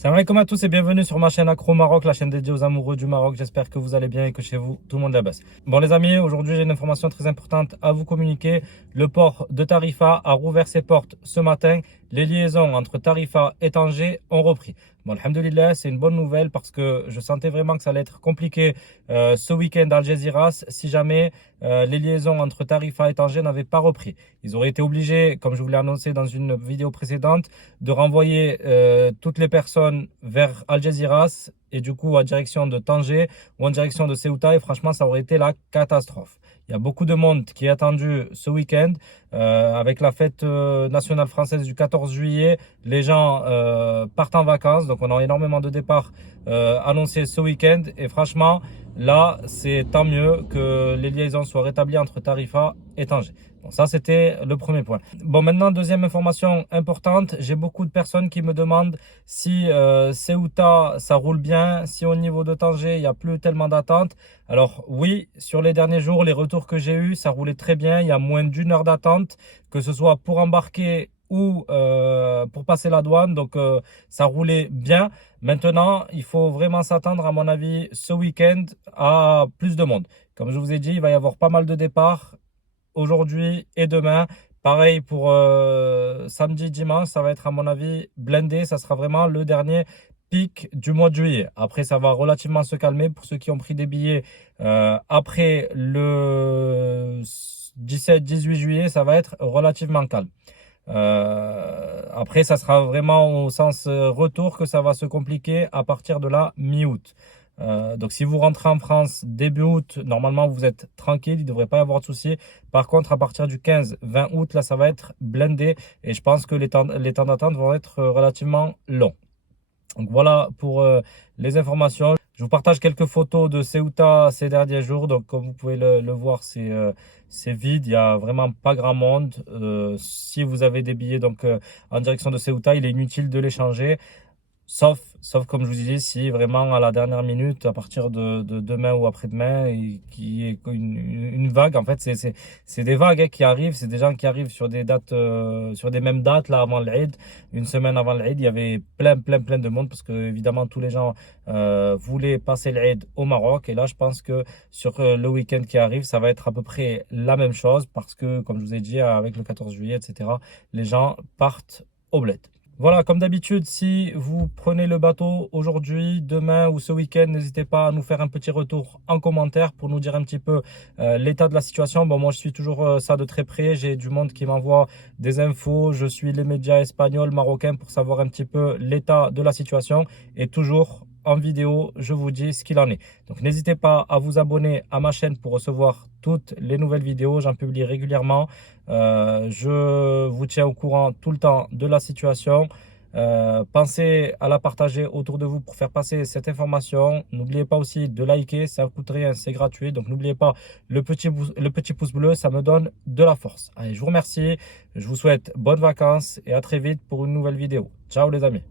Salam alaikum à tous et bienvenue sur ma chaîne Accro Maroc, la chaîne dédiée aux amoureux du Maroc. J'espère que vous allez bien et que chez vous, tout le monde la baisse. Bon les amis, aujourd'hui j'ai une information très importante à vous communiquer. Le port de Tarifa a rouvert ses portes ce matin. Les liaisons entre Tarifa et Tanger ont repris. Bon, alhamdoulilah, c'est une bonne nouvelle parce que je sentais vraiment que ça allait être compliqué ce week-end à Algeciras si jamais les liaisons entre Tarifa et Tanger n'avaient pas repris. Ils auraient été obligés, comme je vous l'ai annoncé dans une vidéo précédente, de renvoyer toutes les personnes vers Algeciras et du coup en direction de Tanger ou en direction de Ceuta, et franchement ça aurait été la catastrophe. Il y a beaucoup de monde qui est attendu ce week-end avec la fête nationale française du 14 juillet. Les gens partent en vacances, donc on a énormément de départs annoncés ce week-end et franchement là c'est tant mieux que les liaisons soient rétablies entre Tarifa et Tanger. Bon, ça, c'était le premier point. Bon, maintenant, deuxième information importante. J'ai beaucoup de personnes qui me demandent si Ceuta, ça roule bien, si au niveau de Tanger, il n'y a plus tellement d'attente. Alors oui, sur les derniers jours, les retours que j'ai eus, ça roulait très bien. Il y a moins d'une heure d'attente, que ce soit pour embarquer ou pour passer la douane. Donc, ça roulait bien. Maintenant, il faut vraiment s'attendre, à mon avis, ce week-end à plus de monde. Comme je vous ai dit, il va y avoir pas mal de départs aujourd'hui et demain. Pareil pour samedi, dimanche, ça va être à mon avis blindé. Ça sera vraiment le dernier pic du mois de juillet. Après, ça va relativement se calmer pour ceux qui ont pris des billets après le 17-18 juillet. Ça va être relativement calme. Après, ça sera vraiment au sens retour que ça va se compliquer à partir de la mi-août. Donc si vous rentrez en France début août, normalement vous êtes tranquille, il ne devrait pas y avoir de soucis. Par contre, à partir du 15-20 août, là ça va être blindé et je pense que les temps d'attente vont être relativement longs. Donc voilà pour les informations. Je vous partage quelques photos de Ceuta ces derniers jours. Donc comme vous pouvez le voir, c'est vide. Il n'y a vraiment pas grand monde. Si vous avez des billets donc en direction de Ceuta, il est inutile de les changer. Sauf comme je vous disais, si vraiment à la dernière minute, à partir de demain ou après-demain, qui est une vague, en fait, c'est des vagues qui arrivent, c'est des gens qui arrivent sur des dates, sur des mêmes dates, là, avant l'Aïd, une semaine avant l'Aïd, il y avait plein de monde, parce que évidemment, tous les gens voulaient passer l'Aïd au Maroc, et là, je pense que sur le week-end qui arrive, ça va être à peu près la même chose, parce que, comme je vous ai dit, avec le 14 juillet, etc., les gens partent au bled. Voilà, comme d'habitude, si vous prenez le bateau aujourd'hui, demain ou ce week-end, n'hésitez pas à nous faire un petit retour en commentaire pour nous dire un petit peu l'état de la situation. Bon, moi, je suis toujours ça de très près. J'ai du monde qui m'envoie des infos. Je suis les médias espagnols, marocains pour savoir un petit peu l'état de la situation. Et toujours en vidéo, je vous dis ce qu'il en est. Donc, n'hésitez pas à vous abonner à ma chaîne pour recevoir toutes les nouvelles vidéos. J'en publie régulièrement. Je vous tiens au courant tout le temps de la situation. Pensez à la partager autour de vous pour faire passer cette information. N'oubliez pas aussi de liker, ça ne coûte rien, c'est gratuit. Donc n'oubliez pas le petit pouce bleu, ça me donne de la force. Allez, je vous remercie, je vous souhaite bonnes vacances et à très vite pour une nouvelle vidéo. Ciao les amis.